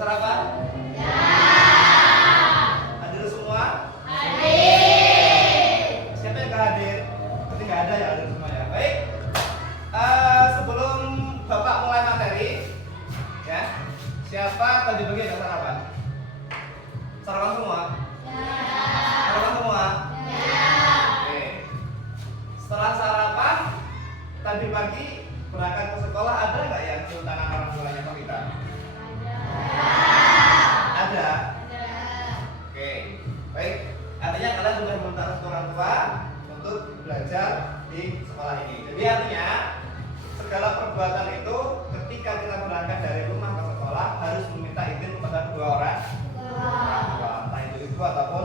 sarapan? Ya. Hadir semua? Hadir. Siapa yang nggak hadir? Berarti nggak ada ya, hadir semua ya. Baik. Sebelum Bapak mulai materi, ya, siapa tadi bagi ada sarapan? Sarapan semua? Ya. Sarapan semua? Ya. Oke. Setelah sarapan tadi pagi berangkat ke sekolah, ada nggak yang cium tangan orang tuanya ke kita? Ada. Oke, baik. Artinya kalian sudah meminta restu orang tua untuk belajar di sekolah ini. Jadi artinya segala perbuatan itu ketika kita berangkat dari rumah ke sekolah harus meminta izin kepada kedua orang tua, entah itu ibu ataupun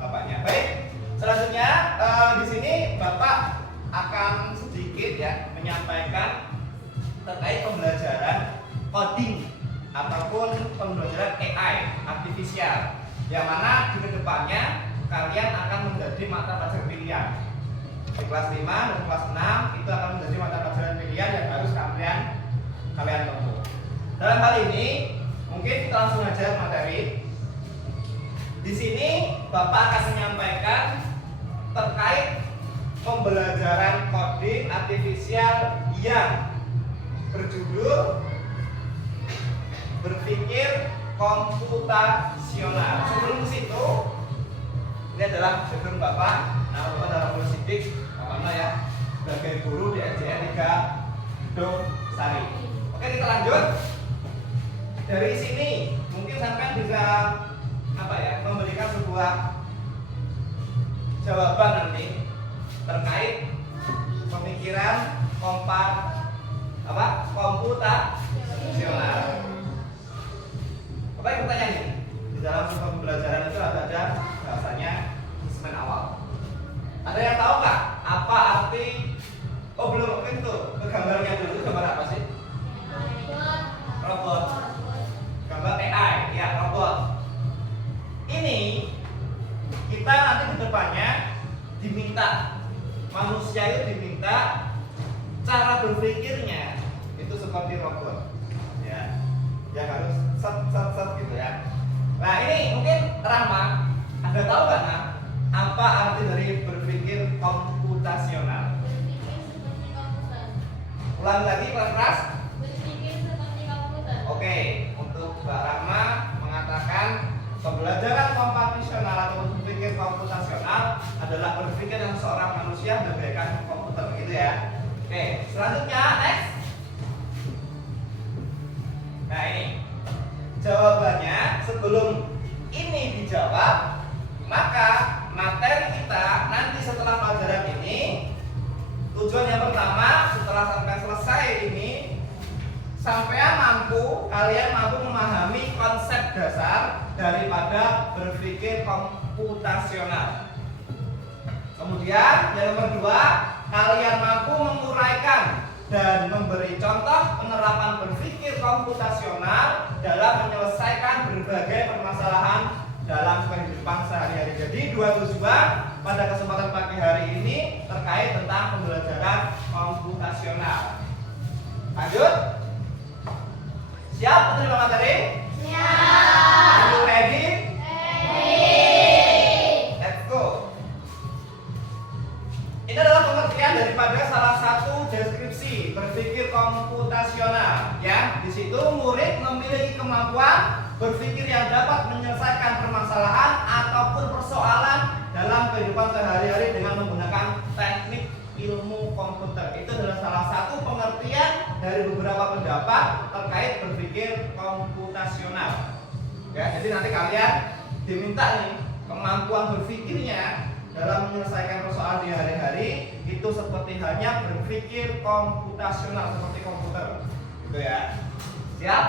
bapaknya. Baik. Selanjutnya di sini Bapak akan sedikit ya menyampaikan terkait pembelajaran coding ataupun pembelajaran AI artifisial, yang mana di kedepannya kalian akan menjadi mata pelajaran pilihan di kelas 5 dan kelas 6. Itu akan menjadi mata pelajaran pilihan yang harus kalian tempuh. Dalam hal ini mungkin kita langsung aja materi. Di sini Bapak akan menyampaikan terkait pembelajaran coding artifisial yang berjudul berpikir komputasional. Sebelum ke situ, ini adalah background Bapak. Nama Bapak adalah Mulyo Sidik, mana ya, sebagai guru di SDN 3 Gedung Sari. Oke, kita lanjut. Dari sini mungkin sampai bisa memberikan sebuah jawaban nanti terkait pemikiran komputasional. Apa yang bertanya nih? Di dalam sebuah pembelajaran itu ada bahasanya asesmen awal. Ada yang tahu nggak apa arti? Oh belum, mungkin tuh ke gambarnya dulu. Gambar apa sih? Robot. Gambar AI, ya robot. Ini kita nanti ke depannya diminta, manusia itu diminta cara berpikirnya itu seperti robot, ya, yang harus set gitu ya. Nah ini mungkin Rahma, Anda tahu nggak Nah, apa arti dari berpikir komputasional? Berpikir seperti komputer. Ulang lagi keras. Berpikir seperti komputer. Oke, untuk Mbak Rahma mengatakan pembelajaran komputasional atau berpikir komputasional adalah berpikir yang seorang manusia bagaikan komputer, gitu ya. Oke, selanjutnya next. Nah ini jawabannya. Sebelum ini dijawab, maka materi kita nanti setelah pelajaran ini, tujuan yang pertama setelah sampai selesai ini, kalian mampu memahami konsep dasar daripada berpikir komputasional. Kemudian yang kedua, kalian mampu menguraikan dan memberi contoh penerapan berpikir komputasional dalam menyelesaikan berbagai permasalahan dalam kehidupan sehari-hari. Jadi dua tujuan pada kesempatan pagi hari ini terkait tentang pembelajaran komputasional. Lanjut. Siap menerima materi? Siap. Are you ready? Ready. Let's go. Ini adalah pengertian daripada salah satu deskripsi berpikir komputasional. Ya, di situ murid memiliki kemampuan berpikir yang dapat menyelesaikan permasalahan ataupun persoalan dalam kehidupan sehari-hari dengan menggunakan teknik ilmu komputer. Itu adalah salah satu pengertian dari beberapa pendapat terkait berpikir komputasional. Ya, jadi nanti kalian diminta nih kemampuan berpikirnya dalam menyelesaikan persoalan di hari-hari itu seperti hanya berpikir komputasional seperti komputer, gitu ya. Siap?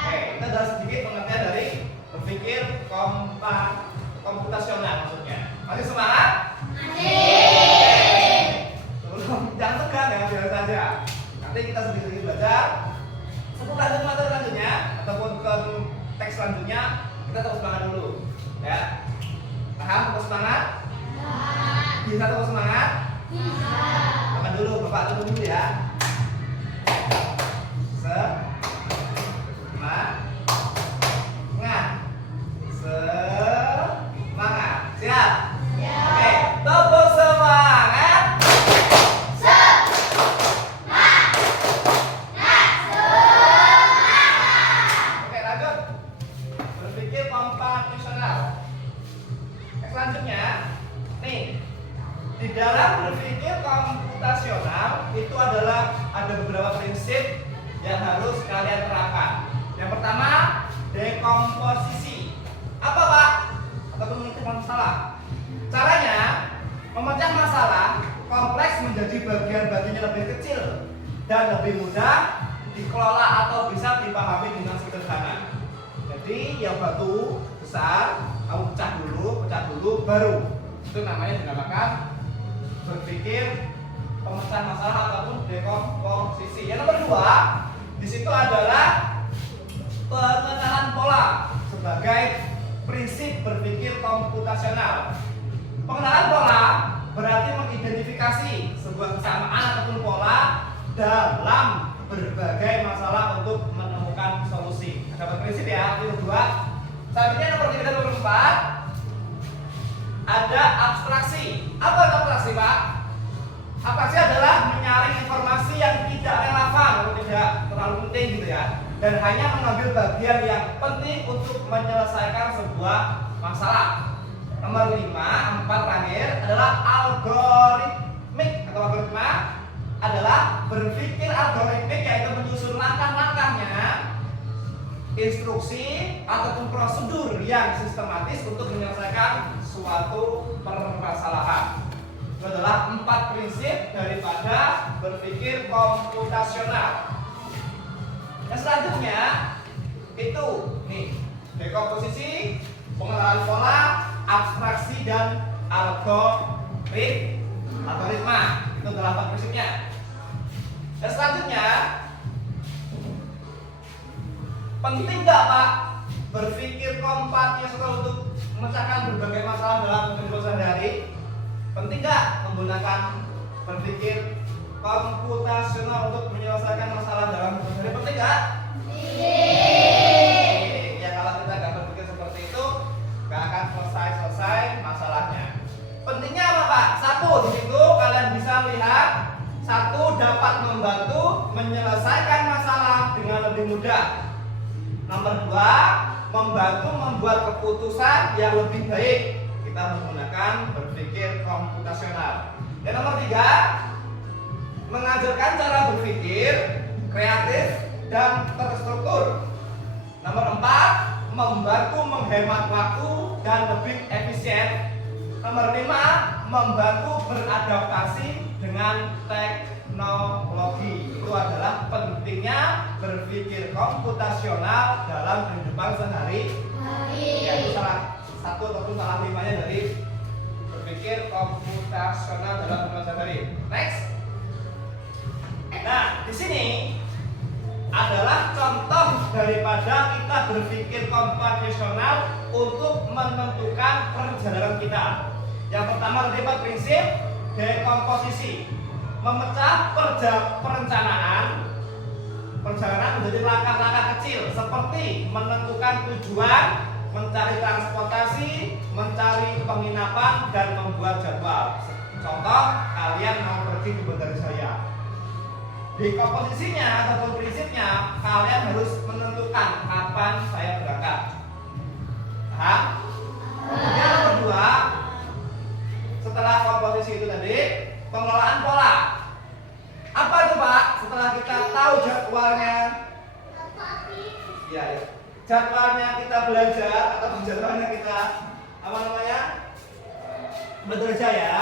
Oke, itu adalah sedikit pengertian dari berpikir komputasional maksudnya. Masih semangat? Jangan tegang ya, biasa saja. Nanti kita sedikit-sedikit belajar. Sebelum lanjut materi selanjutnya ataupun ke teks selanjutnya, kita terus semangat dulu, ya. Paham? Terus semangat? Bisa terus semangat? Bisa. Makan dulu, Bapak tunggu dulu ya. komposisi. Apa Pak? Ataupun memecah masalah. Caranya memecah masalah kompleks menjadi bagian-bagiannya lebih kecil dan lebih mudah dikelola atau bisa dipahami dengan sederhana. Jadi yang batu besar kamu pecah dulu, baru itu namanya dinamakan berpikir pemecah masalah ataupun dekomposisi. Yang nomor 2 di situ adalah pengenalan pola sebagai prinsip berpikir komputasional. Pengenalan pola berarti mengidentifikasi sebuah kesamaan ataupun pola dalam berbagai masalah untuk menemukan solusi. Dapat prinsip ya, itu 2. Selanjutnya nomor 3 dan nomor 4 ada abstraksi. Apa itu abstraksi Pak? Abstraksi adalah menyaring informasi yang tidak relevan atau tidak terlalu penting gitu ya, dan hanya mengambil bagian yang penting untuk menyelesaikan sebuah masalah. Nomor 5, 4 terakhir adalah algoritmik atau algoritma adalah berpikir algoritmik, yaitu menyusun langkah-langkahnya, instruksi ataupun prosedur yang sistematis untuk menyelesaikan suatu permasalahan. Itu adalah 4 prinsip daripada berpikir komputasional. Yang selanjutnya itu nih, dekomposisi, pengenalan pola, abstraksi dan algoritma. Itu adalah 4 prinsipnya. Dan selanjutnya, penting nggak Pak berpikir komputasional untuk memecahkan berbagai masalah dalam kehidupan sehari-hari? Penting nggak menggunakan berpikir komputasional untuk menyelesaikan masalah dalam kehidupan sehari? Penting nggak? Ya kalau kita nggak berpikir seperti itu, nggak akan selesai masalahnya. Pentingnya apa Pak? 1, di situ kalian bisa lihat, 1 dapat membantu menyelesaikan masalah dengan lebih mudah. Nomor 2, membantu membuat keputusan yang lebih baik. Kita menggunakan berpikir komputasional. Dan nomor 3, mengajarkan cara berpikir kreatif dan terstruktur. Nomor 4, membantu menghemat waktu dan lebih efisien. Nomor 5, membantu beradaptasi dengan teknologi. Itu adalah pentingnya berpikir komputasional dalam kehidupan sehari-hari. Yaitu salah 1 ataupun salah 5-nya dari berpikir komputasional dalam kehidupan sehari-hari. Next. Nah, di sini adalah contoh daripada kita berpikir komputasional untuk menentukan perjalanan kita. Yang pertama terdapat prinsip dekomposisi, memecah perjalanan menjadi langkah-langkah kecil seperti menentukan tujuan, mencari transportasi, mencari penginapan, dan membuat jadwal. Contoh, kalian mau pergi ke Bandar Jaya. Dekomposisinya ataupun prinsipnya, kalian harus menentukan kapan saya berangkat. Paham? Yang kedua, setelah komposisi itu tadi, pengelolaan pola. Apa itu Pak? Setelah kita tahu jadwalnya, ya, jadwalnya kita belajar atau jadwalnya kita bekerja ya,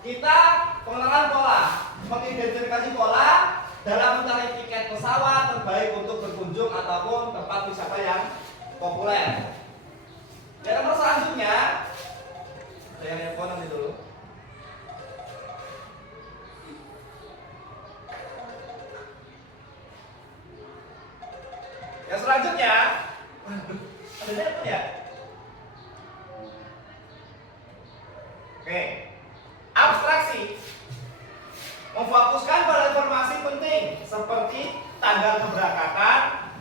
kita pengenalan pola, mengidentifikasi pola dalam mencari tiket pesawat terbaik untuk berkunjung ataupun tempat wisata yang populer. Dan nomor selanjutnya, saya nelfon nanti dulu. Yang selanjutnya, ada telepon ya? Oke, abstraksi, memfokuskan pada informasi penting seperti tanggal keberangkatan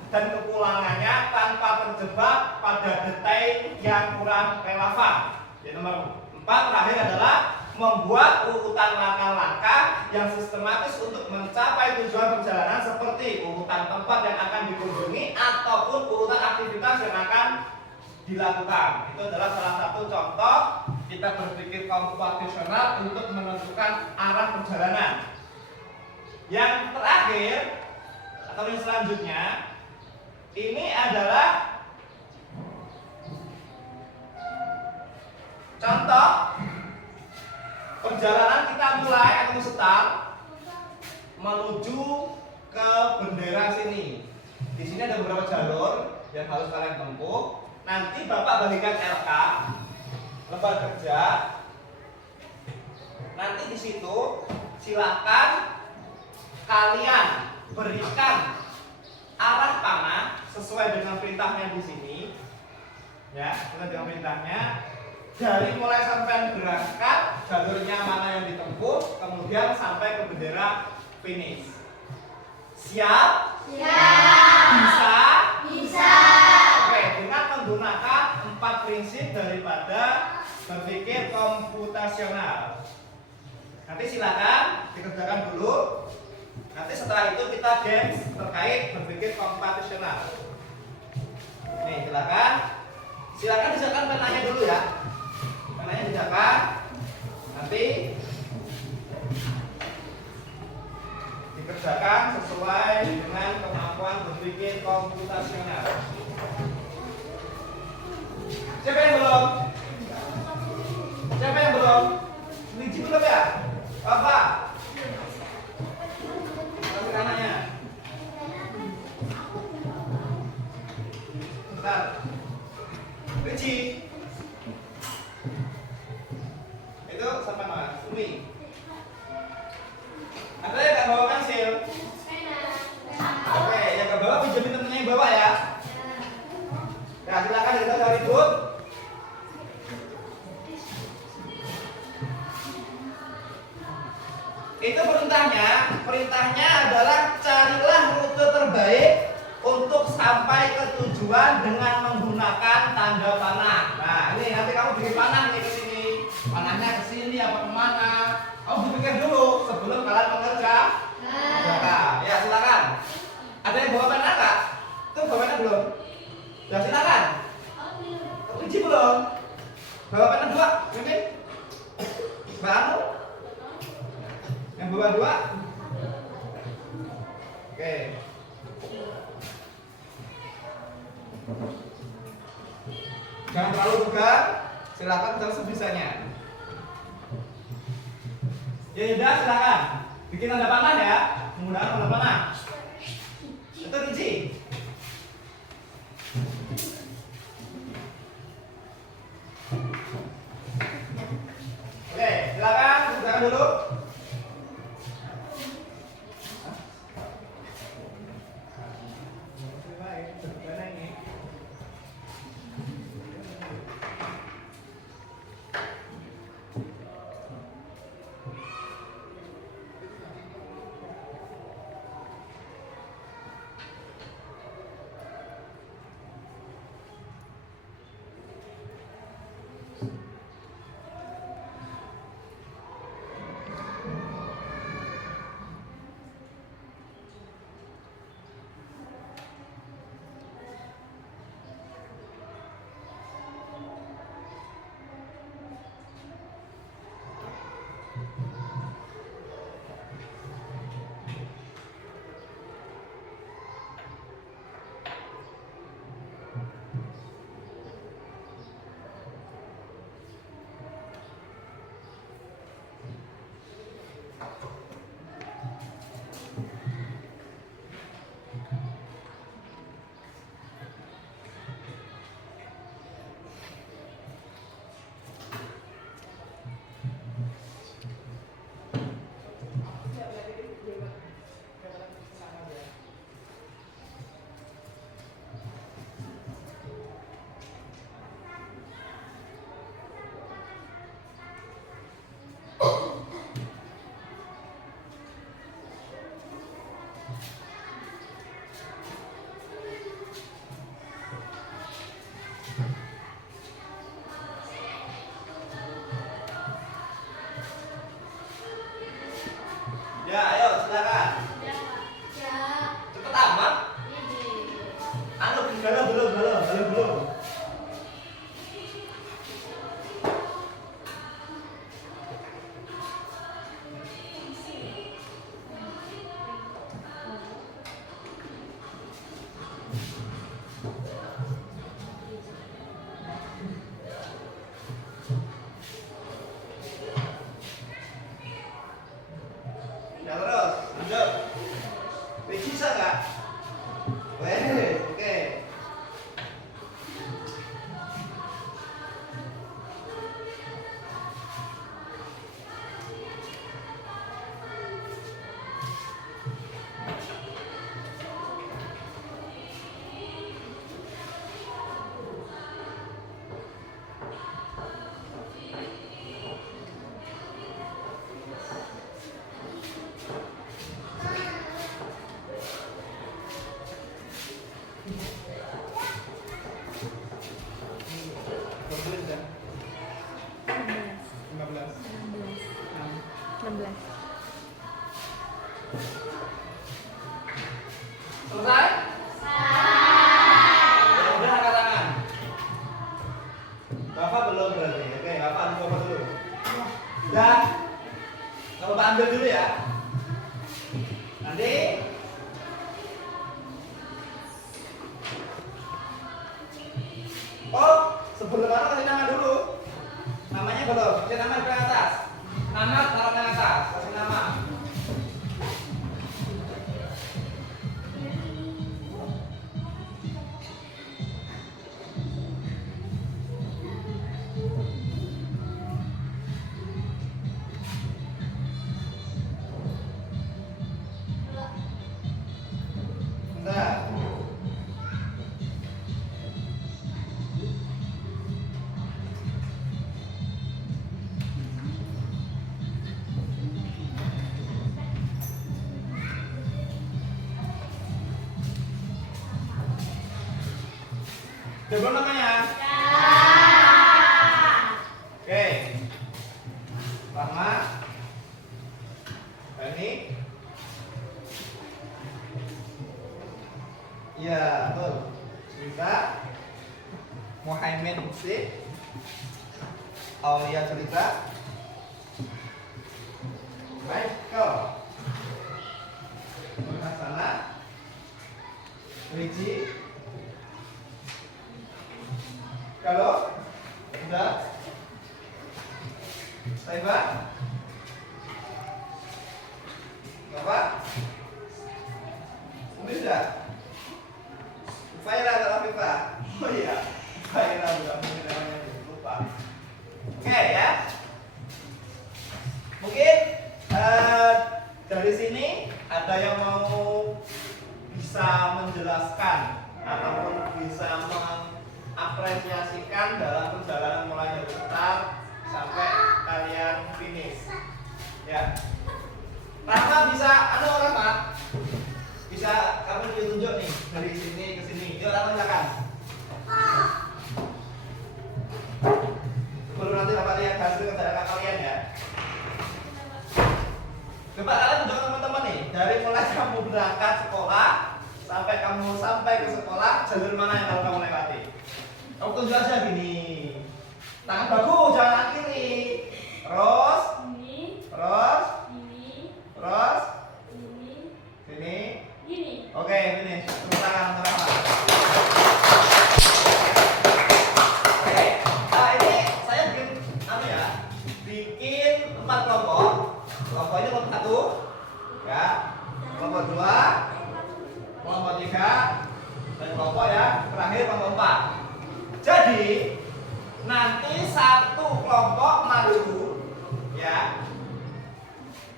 dan kepulangannya tanpa terjebak pada detail yang kurang relevan. Yang nomor 4 terakhir adalah membuat urutan langkah-langkah yang sistematis untuk mencapai tujuan perjalanan seperti urutan tempat yang akan dikunjungi ataupun urutan aktivitas yang akan dilakukan. Itu adalah salah satu contoh kita berpikir komputasional untuk menentukan arah perjalanan. Yang terakhir atau yang selanjutnya, ini adalah sini. Di sini ada beberapa jalur yang harus kalian tempuh. Nanti Bapak bagikan LK, lembar kerja. Nanti di situ silakan kalian berikan arah panah sesuai dengan perintahnya di sini. Ya, sesuai dengan perintahnya. Dari mulai sampai berangkat, jalurnya mana yang ditempuh, kemudian sampai ke bendera finish. Siap? Siap. Bisa? Bisa. Oke, dengan menggunakan 4 prinsip daripada berpikir komputasional. Nanti silakan dikerjakan dulu. Nanti setelah itu kita games terkait berpikir komputasional. Nih, silakan diserahkan penanya dulu ya. Penanya diserahkan. Nanti dikerjakan sesuai dengan kemampuan berpikir komputasional. Siapa yang belum? Siapa yang belum? Liji belum ya? Apa? Kasih kanannya. Bentar. Liji. Itu sampai mana? Umi. Ada yang nggak bawa pensil? Oke, yang nggak bawa pinjamin temennya yang bawa ya. Nah, silakan kita dari ribut. Itu perintahnya adalah carilah rute terbaik untuk sampai ke tujuan dengan menggunakan tanda panah. Nah, ini nanti kamu bikin panah nih ke sini. Panahnya ke sini apa kemana? Kamu berpikir dulu sebelum kalian mengerjakan. Ya, silakan. Ada yang bawa pena nggak? Tuh bawa pena belum? Ya silakan. Uji belum? Bawa pena 2, Mimin. Mbak Anu? Yang bawa 2? Oke. Jangan terlalu tegang. Silakan terus sebisanya. Ya udah, silakan. Bikin tanda panah ya. Menggunakan tanda panah. Itu Riji. Oke, silakan kerjakan dulu. Ya, ayo silakan. Cepet amat. Anu belum. Ya terus, lanjut. Bisa nggak? Oh, sebelum mana kasih nama dulu. Namanya belum. Kasih nama di atas. Nama taruh di atas. Kasih nama. Bentar. Coba namanya. Oke. Rahma. Ini. Iya, betul. Cerita. Muhaimin Musik. Aulia cerita. Michael. Sana. Riji. Kalau sudah, Taiba, apa? Mungkin sudah. Faira atau Afifa? Oh iya, Faira bukan mungkin namanya lupa. Oke ya. Mungkin dari sini ada yang mau bisa menjelaskan ataupun bisa mengapresiasikan dalam perjalanan mulai dari start sampai kalian finish. Ya. Rahma bisa, Rahma bisa kamu ditunjuk nih dari sini ke sini. Yuk Rahma silakan. Sebelum nanti dapat lihat hasil kerja kalian ya. Coba kalian tunjuk teman-teman nih dari mulai kamu berangkat sekolah sampai kamu sampai ke sekolah, jalur mana yang kamu lewati? Kamu tunjuk aja gini. Tangan bagus, jangan kiri. Terus, terus, terus, sini. Oke, ini tepuk tangan teman-teman. Oke, nah ini saya bikin bikin 4 kelompok. Kelompok ini kelompok 1, ya. Kelompok 2, kelompok 3, dan kelompok ya terakhir kelompok 4. Jadi nanti satu kelompok maju, ya,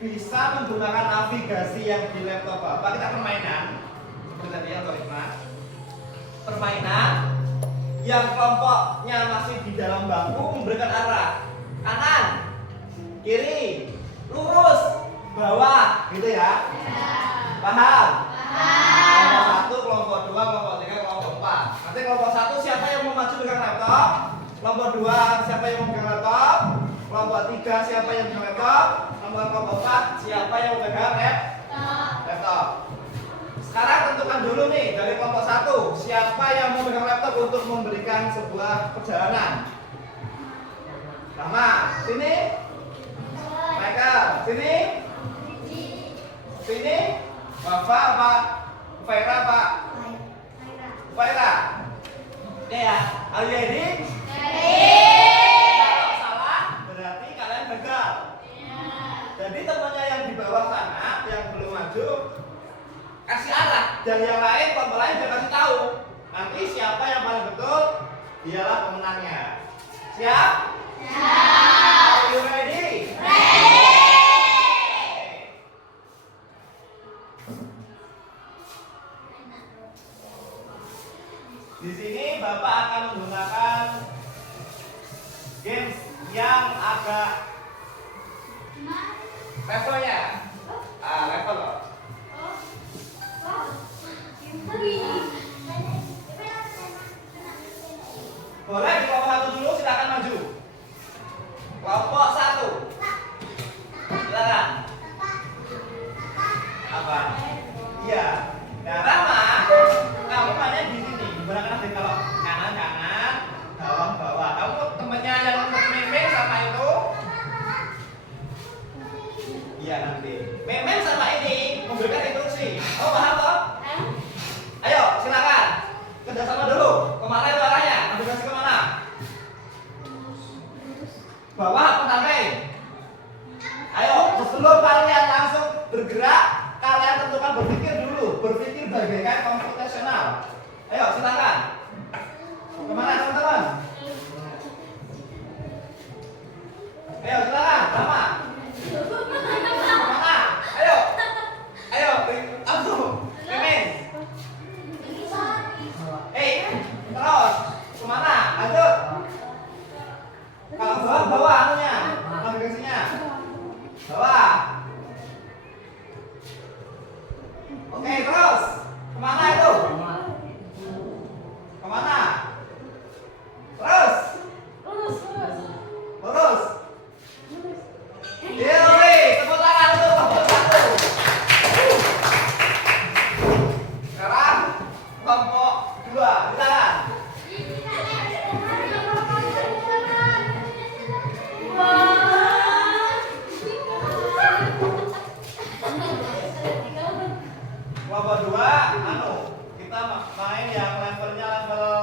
bisa menggunakan navigasi yang di laptop Bapak. Kita permainan seperti tadi yang permainan yang kelompoknya masih di dalam bangku memberikan arah kanan, kiri, lurus, bawah, gitu ya. Paham? Kelompok 1, kelompok 2, kelompok 3, kelompok 4. Nanti kelompok 1 siapa yang mau maju pegang laptop? Kelompok 2 siapa yang mau pegang laptop? Kelompok 3 siapa yang pegang laptop? Kelompok 4 siapa yang mau pegang laptop? Sekarang tentukan dulu nih dari kelompok 1 siapa yang mau pegang laptop untuk memberikan sebuah perjalanan. Rahma, sini. Michael, sini. Sini. Bapak apa? Faira apa? Faira. Oke ya, are you ready? Kalau salah berarti kalian gagal. Jadi temannya yang di bawah sana yang belum maju kasih arah, dan yang lain kelompok lain dia kasih tahu. Nanti siapa yang paling betul dialah pemenangnya. Siap? Are you ready? Di sini Bapak akan menggunakan games yang agak levelnya, level loh. Boleh di kelompok 1 dulu, silakan maju. Kelompok 1, silakan. Apa? Iya. Nah, Rama, kamu mainnya di sini. Gimana sih kalau kanan, bawah. Kamu temennya yang memeng sama itu? Iya nanti. Memeng sama ini memberikan instruksi. Oh paham toh? Ayo silakan. lain yang levelnya level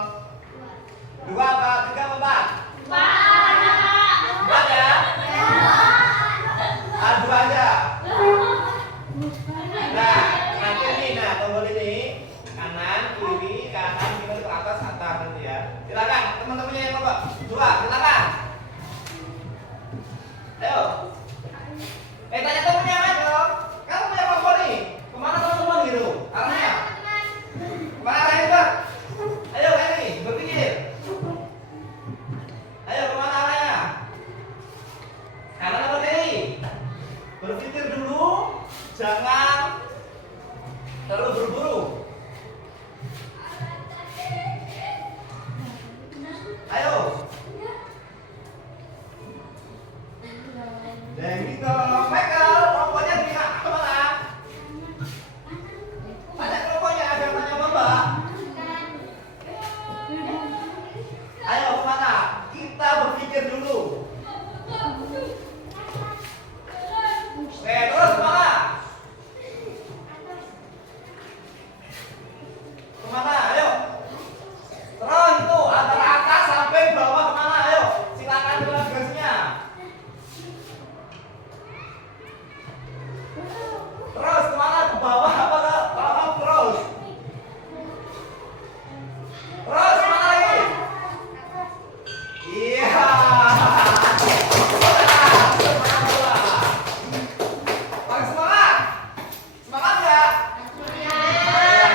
2 apa 3 apa 4? 4 ya? A2 aja. Nah, nanti nih, nah tombol ini kanan, kiri, ke atas, nanti ya. Silakan teman-temannya yang nomor 2, silakan. Ayo. Tanya temennya Mas dong. Kamu punya kelompok nih. Kemana teman-teman gitu? Arahnya? Kemana arahnya Pak? Ayo ini, berpikir. Ayo kemana arahnya? Kanan atau kiri? Berpikir dulu, jangan terlalu buru-buru. Ayo. Dan gitu, Michael, kelompoknya di kemana? Ada kelompoknya, ada tanya Bapak. Ayo kemana? Kita berpikir dulu. Oke, terus kemana? Kemana? Ayo. Terus itu antara atas sampai bawah kemana? Ayo, silakan dengan garisnya. Terus kemana? Ke bawah apa ke bawah terus? Terus kemana lagi? Iya. Paling semangat. Semangat ya?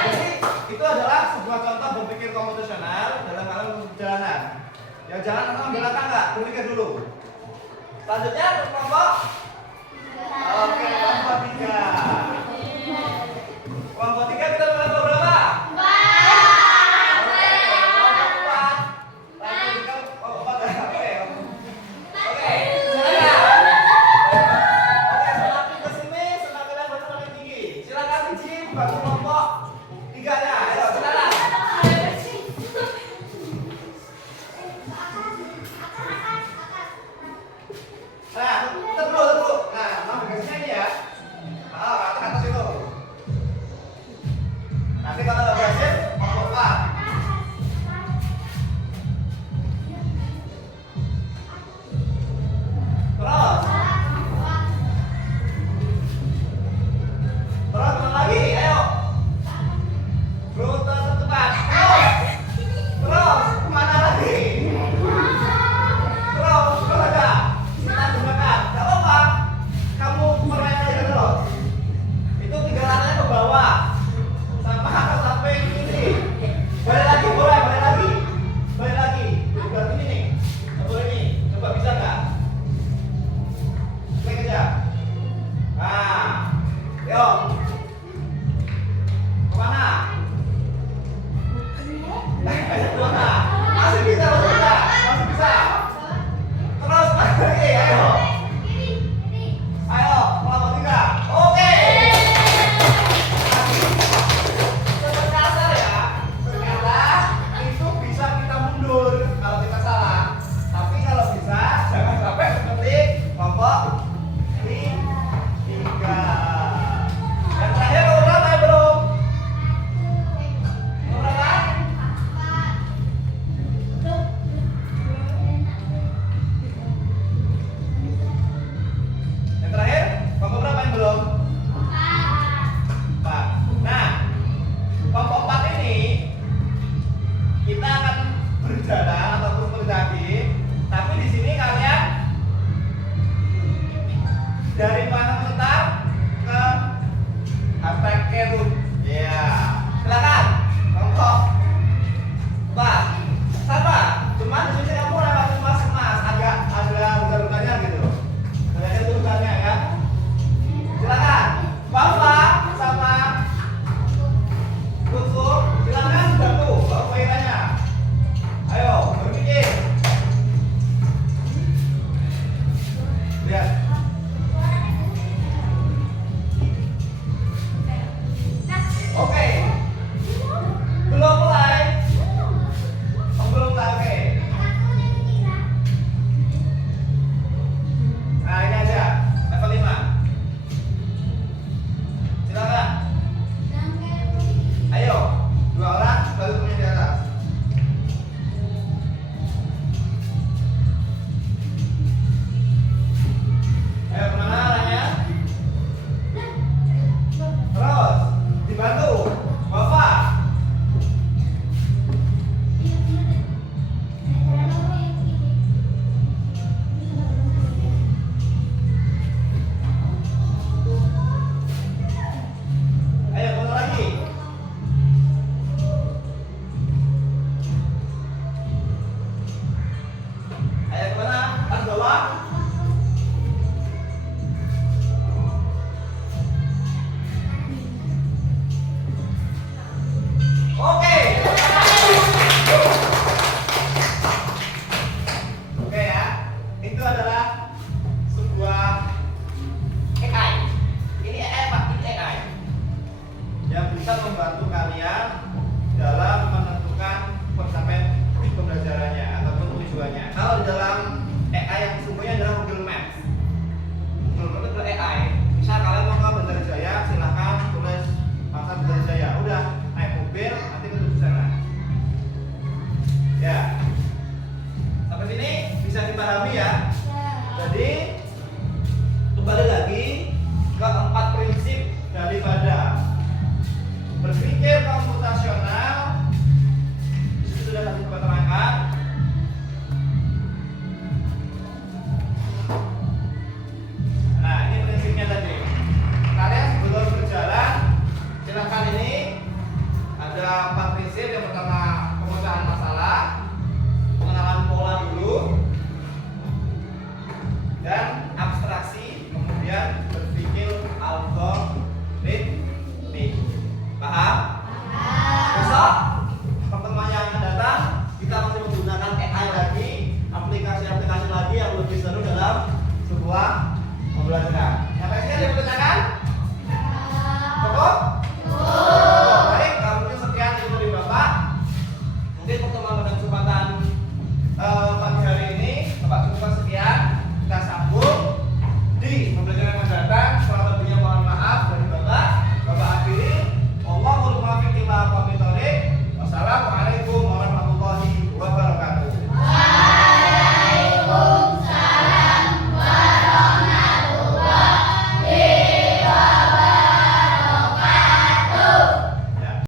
Jadi itu adalah sebuah contoh berpikir komputasional dalam hal perjalanan. Ya jangan langsung belakang enggak, berpikir dulu. Selanjutnya kelompok. Oke, kelompok 3.